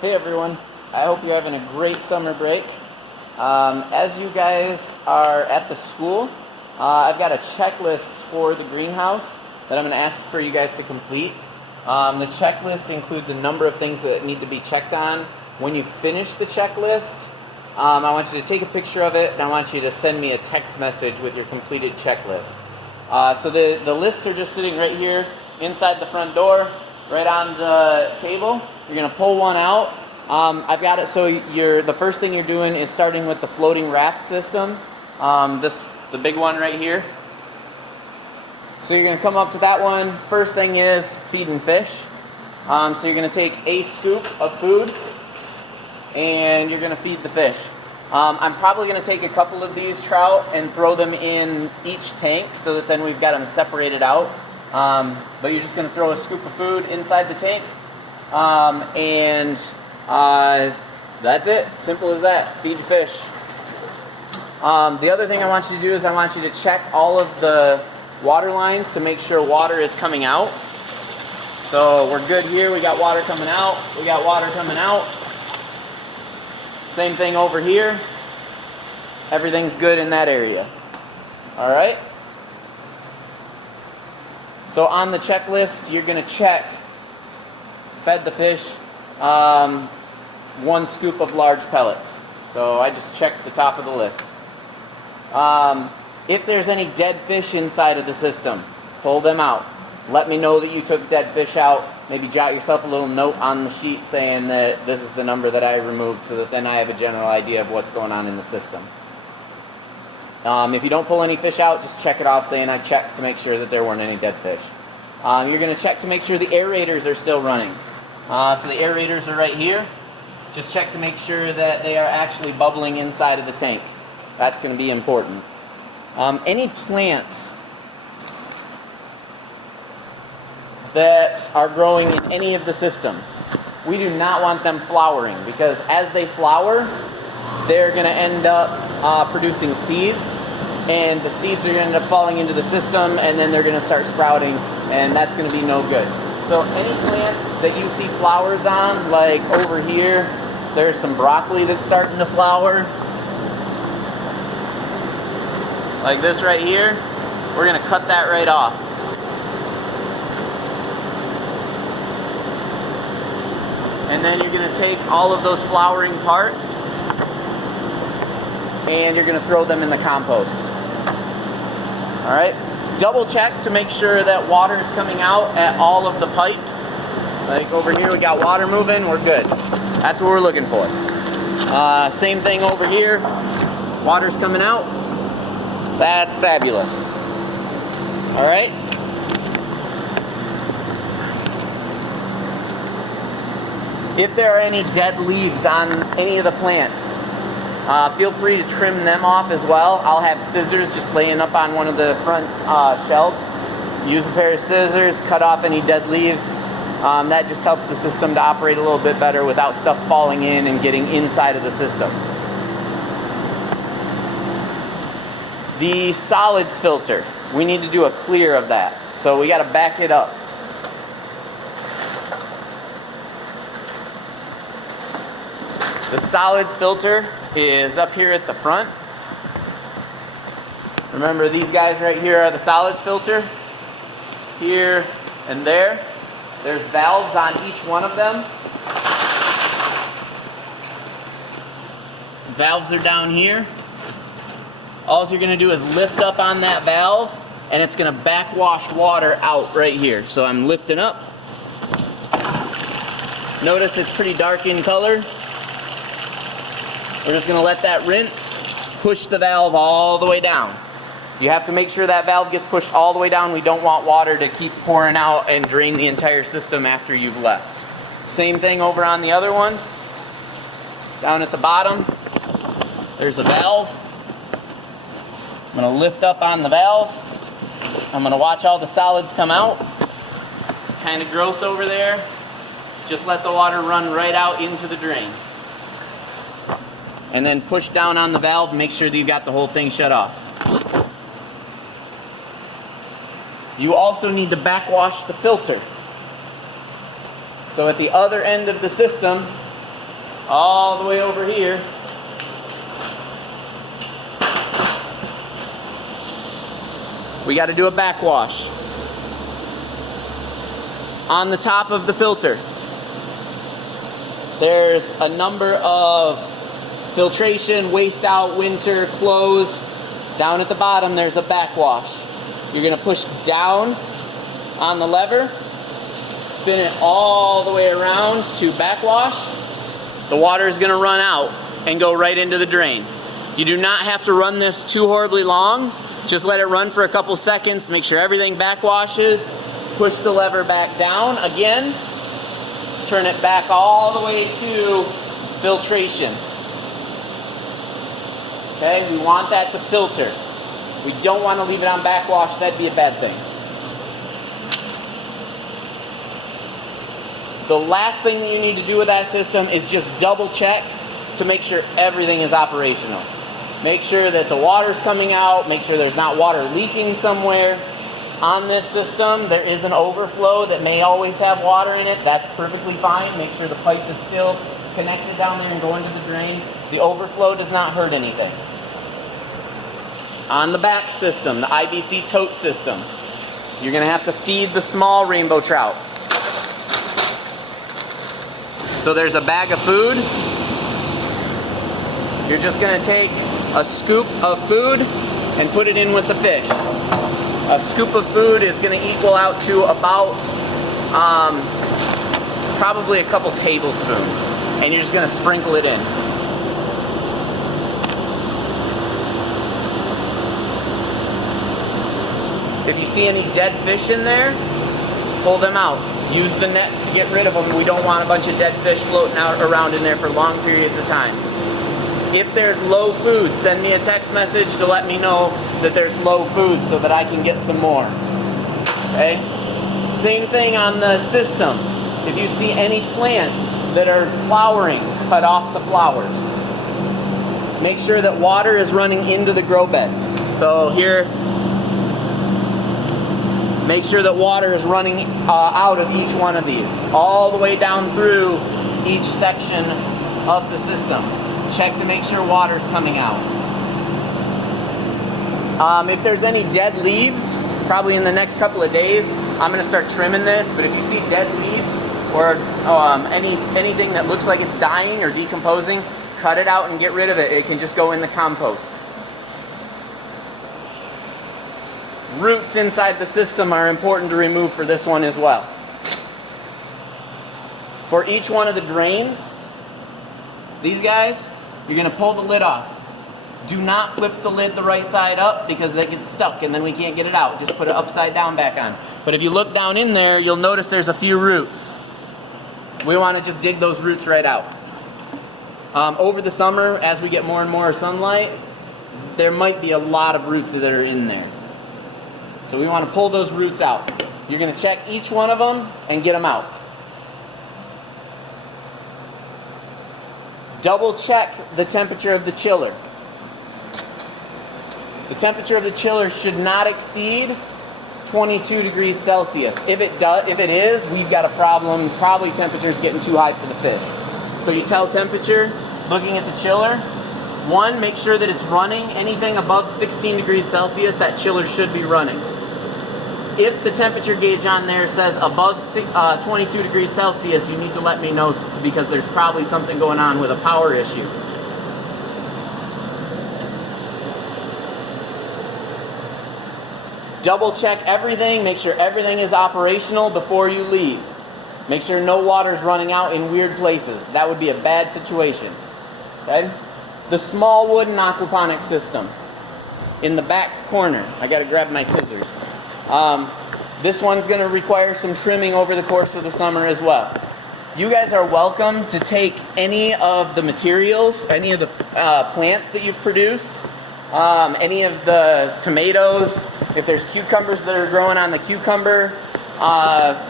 Hey everyone, I hope you're having a great summer break. As you guys are at the school, I've got a checklist for the greenhouse that I'm going to ask for you guys to complete. The checklist includes a number of things that need to be checked on. When you finish the checklist, I want you to take a picture of it and I want you to send me a text message with your completed checklist. So the lists are just sitting right here inside the front door, right on the table. You're going to pull one out. I've got it so the first thing you're doing is starting with the floating raft system. The big one right here. So you're going to come up to that one. First thing is feeding fish. So you're going to take a scoop of food and you're going to feed the fish. I'm probably going to take a couple of these trout and throw them in each tank so that then we've got them separated out. But you're just going to throw a scoop of food inside the tank. That's it. Simple as that. Feed fish. The other thing I want you to do is I want you to check all of the water lines to make sure water is coming out. So we're good here. We got water coming out. We got water coming out. Same thing over here. Everything's good in that area. All right. So on the checklist, you're going to check fed the fish 1 scoop of large pellets. So I just checked the top of the list. If there's any dead fish inside of the system, pull them out. Let me know that you took dead fish out. Maybe jot yourself a little note on the sheet saying that this is the number that I removed so that then I have a general idea of what's going on in the system. If you don't pull any fish out, just check it off saying I checked to make sure that there weren't any dead fish. You're going to check to make sure the aerators are still running. So the aerators are right here. Just check to make sure that they are actually bubbling inside of the tank. That's going to be important. Any plants that are growing in any of the systems, we do not want them flowering because as they flower, they're going to end up producing seeds, and the seeds are going to end up falling into the system, and then they're going to start sprouting, and that's going to be no good. So any plants that you see flowers on, like over here, there's some broccoli that's starting to flower. Like this right here, we're going to cut that right off. And then you're going to take all of those flowering parts and you're going to throw them in the compost. All right? Double check to make sure that water is coming out at all of the pipes. Like over here, we got water moving, we're good. That's what we're looking for. Same thing over here. Water's coming out. That's fabulous. All right? If there are any dead leaves on any of the plants, feel free to trim them off as well. I'll have scissors just laying up on one of the front shelves. Use a pair of scissors, cut off any dead leaves. That just helps the system to operate a little bit better without stuff falling in and getting inside of the system. The solids filter, we need to do a clear of that. So we got to back it up. The solids filter is up here at the front. Remember, these guys right here are the solids filter. Here and there. There's valves on each one of them. Valves are down here. All you're going to do is lift up on that valve and it's going to backwash water out right here. So I'm lifting up. Notice it's pretty dark in color. We're just going to let that rinse, push the valve all the way down. You have to make sure that valve gets pushed all the way down. We don't want water to keep pouring out and drain the entire system after you've left. Same thing over on the other one. Down at the bottom, there's a valve. I'm going to lift up on the valve. I'm going to watch all the solids come out. It's kind of gross over there. Just let the water run right out into the drain. And then push down on the valve, make sure that you've got the whole thing shut off. You also need to backwash the filter. So at the other end of the system, all the way over here. We got to do a backwash. On the top of the filter, there's a number of filtration, waste out, winter, close. Down at the bottom, there's a backwash. You're going to push down on the lever, spin it all the way around to backwash. The water is going to run out and go right into the drain. You do not have to run this too horribly long. Just let it run for a couple seconds, make sure everything backwashes, push the lever back down again, turn it back all the way to filtration. Okay, we want that to filter. We don't want to leave it on backwash, that'd be a bad thing. The last thing that you need to do with that system is just double check to make sure everything is operational. Make sure that the water's coming out, make sure there's not water leaking somewhere. On this system, there is an overflow that may always have water in it. That's perfectly fine. Make sure the pipe is still connected down there and going to the drain. The overflow does not hurt anything. On the back system, the IBC tote system, you're going to have to feed the small rainbow trout. So there's a bag of food. You're just going to take a scoop of food and put it in with the fish. A scoop of food is going to equal out to about probably a couple tablespoons, and you're just going to sprinkle it in. If you see any dead fish in there, pull them out. Use the nets to get rid of them. We don't want a bunch of dead fish floating out around in there for long periods of time. If there's low food, send me a text message to let me know that there's low food so that I can get some more. Okay? Same thing on the system. If you see any plants that are flowering, cut off the flowers. Make sure that water is running into the grow beds. So here, make sure that water is running out of each one of these, all the way down through each section of the system. Check to make sure water's coming out. If there's any dead leaves, probably in the next couple of days, I'm going to start trimming this, but if you see dead leaves or anything that looks like it's dying or decomposing, cut it out and get rid of it. It can just go in the compost. Roots inside the system are important to remove for this one as well. For each one of the drains, these guys, you're going to pull the lid off. Do not flip the lid the right side up because that gets stuck and then we can't get it out. Just put it upside down back on. But if you look down in there, you'll notice there's a few roots. We want to just dig those roots right out. Over the summer, as we get more and more sunlight, there might be a lot of roots that are in there. So we want to pull those roots out. You're going to check each one of them and get them out. Double check the temperature of the chiller. The temperature of the chiller should not exceed 22 degrees Celsius. If it is, we've got a problem. Probably temperature's getting too high for the fish. So you tell temperature, looking at the chiller. One, make sure that it's running. Anything above 16 degrees Celsius, that chiller should be running. If the temperature gauge on there says above 22 degrees Celsius, you need to let me know because there's probably something going on with a power issue. Double check everything, make sure everything is operational before you leave. Make sure no water is running out in weird places. That would be a bad situation. Okay? The small wooden aquaponics system in the back corner. I gotta grab my scissors. This one's going to require some trimming over the course of the summer as well. You guys are welcome to take any of the materials, any of the plants that you've produced, any of the tomatoes, if there's cucumbers that are growing on the cucumber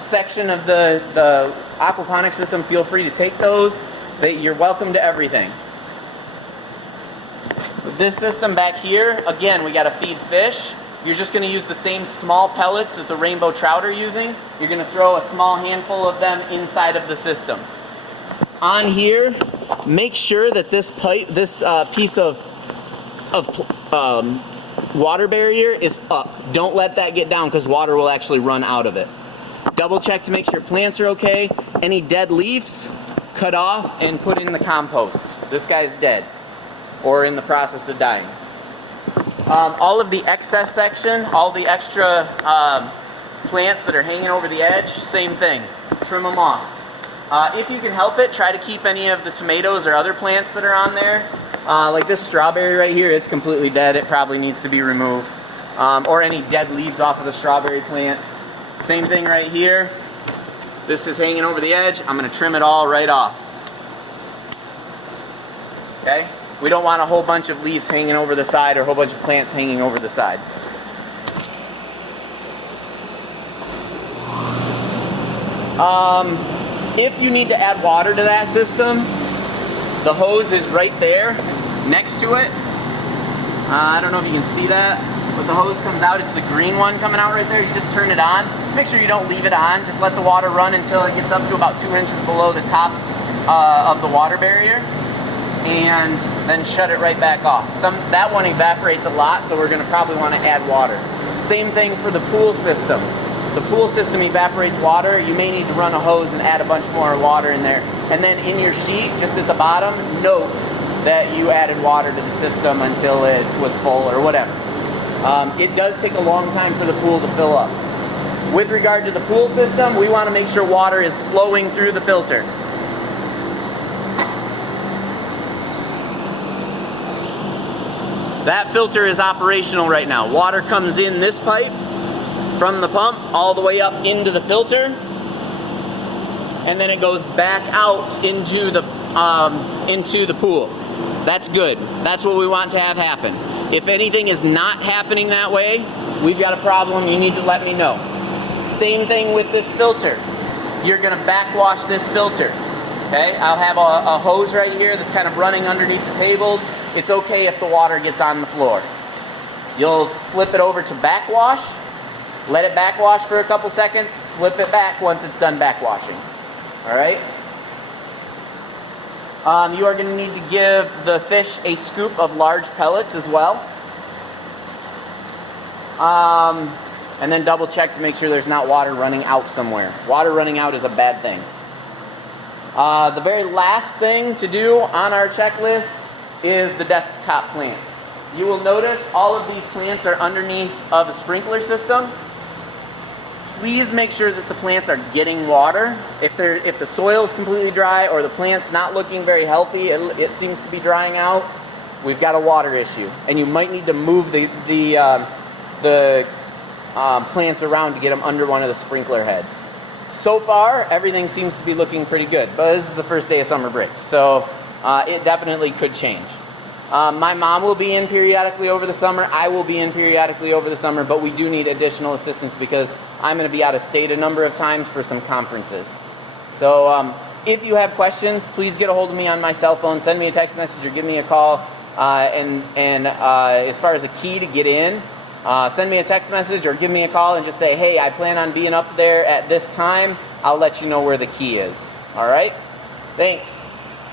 section of the aquaponics system, feel free to take those. You're welcome to everything. With this system back here, again, we got to feed fish. You're just going to use the same small pellets that the rainbow trout are using. You're going to throw a small handful of them inside of the system. on here, make sure that this pipe, this piece of water barrier is up. Don't let that get down because water will actually run out of it. Double check to make sure plants are okay. Any dead leaves, cut off and put in the compost. This guy's dead or in the process of dying. All of the excess section, all the extra plants that are hanging over the edge, same thing. Trim them off. If you can help it, try to keep any of the tomatoes or other plants that are on there. Like this strawberry right here, it's completely dead. It probably needs to be removed. Or any dead leaves off of the strawberry plants. Same thing right here. This is hanging over the edge. I'm going to trim it all right off. Okay? We don't want a whole bunch of leaves hanging over the side or a whole bunch of plants hanging over the side. If you need to add water to that system, the hose is right there next to it. I don't know if you can see that, but the hose comes out. It's the green one coming out right there. You just turn it on. Make sure you don't leave it on. Just let the water run until it gets up to about 2 inches below the top of the water barrier, and then shut it right back off. That one evaporates a lot, so we're going to probably want to add water. Same thing for the pool system. The pool system evaporates water. You may need to run a hose and add a bunch more water in there. And then in your sheet, just at the bottom, note that you added water to the system until it was full or whatever. It does take a long time for the pool to fill up. With regard to the pool system, we want to make sure water is flowing through the filter. That filter is operational right now. Water comes in this pipe from the pump all the way up into the filter, and then it goes back out into the pool. That's good. That's what we want to have happen. If anything is not happening that way, we've got a problem. You need to let me know. Same thing with this filter. You're going to backwash this filter. Okay? I'll have a hose right here that's kind of running underneath the tables. It's okay if the water gets on the floor. You'll flip it over to backwash. Let it backwash for a couple seconds, flip it back once it's done backwashing. Alright? You are going to need to give the fish a scoop of large pellets as well. And then double check to make sure there's not water running out somewhere. Water running out is a bad thing. The very last thing to do on our checklist is the desktop plants. You will notice all of these plants are underneath of a sprinkler system. Please make sure that the plants are getting water. If the soil is completely dry or the plant's not looking very healthy, it seems to be drying out, we've got a water issue. And you might need to move the plants around to get them under one of the sprinkler heads. So far, everything seems to be looking pretty good, but this is the first day of summer break, so it definitely could change. My mom will be in periodically over the summer. I will be in periodically over the summer, but we do need additional assistance because I'm going to be out of state a number of times for some conferences. So if you have questions, please get a hold of me on my cell phone. Send me a text message or give me a call. And as far as a key to get in, send me a text message or give me a call and just say, hey, I plan on being up there at this time. I'll let you know where the key is. All right? Thanks.